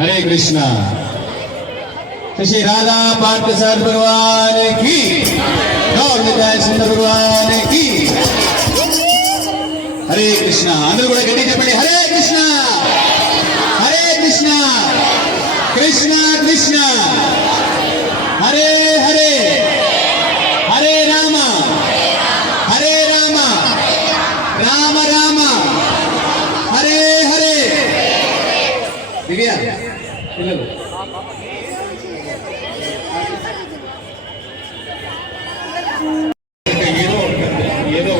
हरे कृष्णा। श्री राधा पार्थसारथी भगवान की, गौर निताय सुंदर भगवान की। हरे कृष्णा। अंदर కూడా గట్టి చెప్పండి हरे कृष्णा हरे कृष्णा कृष्णा कृष्णा हरे हरे हरे राम राम राम हरे हरे। दिव्या పిల్లలు ఏదో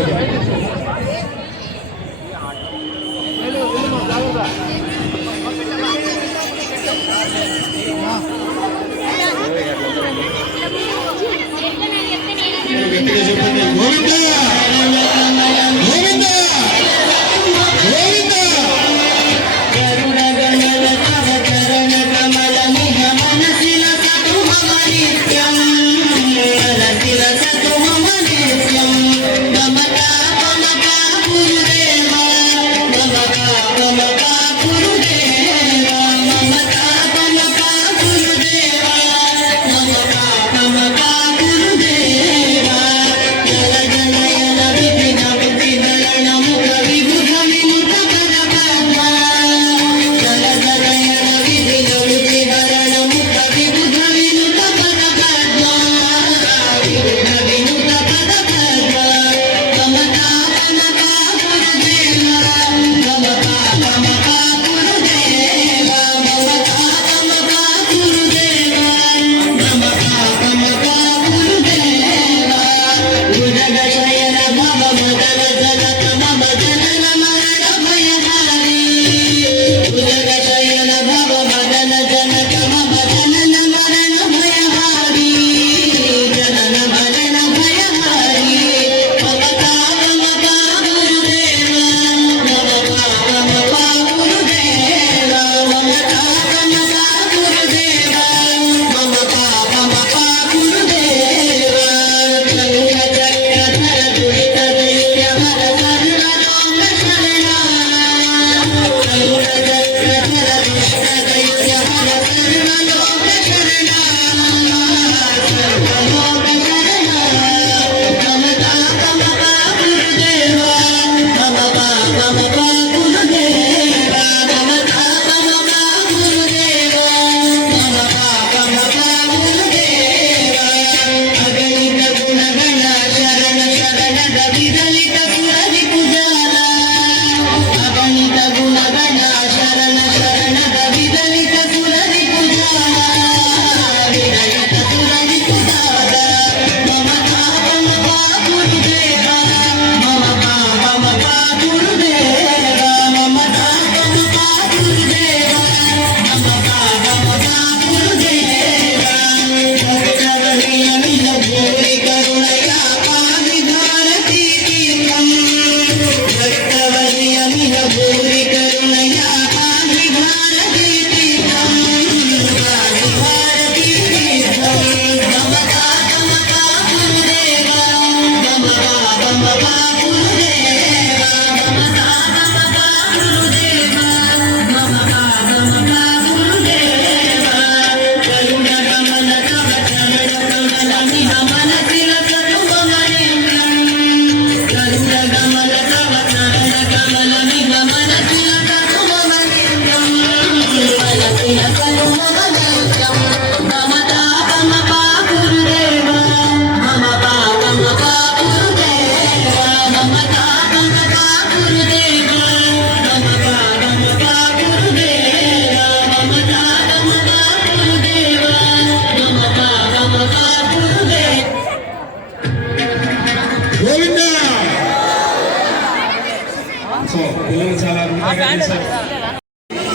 గట్టిగా చెప్పండి గోవింద గోవింద గోవింద।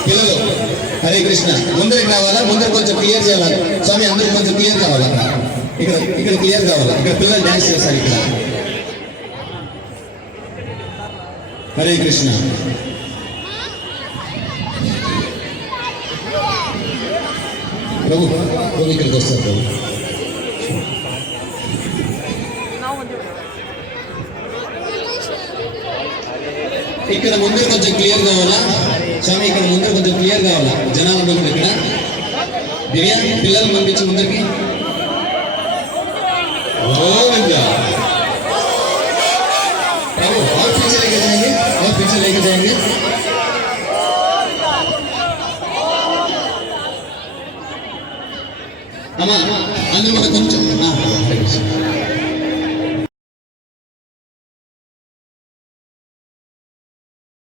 పిల్లలు హరే కృష్ణ ముందరికి రావాలా, ముందర కొంచెం క్లియర్ చేయాలి స్వామి, అందరికి కొంచెం క్లియర్ కావాలా, ఇక్కడ ఇక్కడ క్లియర్ కావాలా, ఇక్కడ పిల్లలు డాన్స్ చేశారు ఇక్కడ. హరే కృష్ణ. ప్రభు ప్రభు ఇక్కడికి వస్తారు ప్రభు. ఇక్కడ ముందర కొంచెం క్లియర్ కావాలా. స్వామి ఇక్కడ ముందర కొంచెం క్లియర్ కావాలా, జనాలు ఉండదు ఇక్కడ. దివ్య పిల్లలు పంపించి ముందరికి. और पीछे लेके जाएंगे, और पीछे लेके जाएंगे. अम्मा अंदर में కొంచెం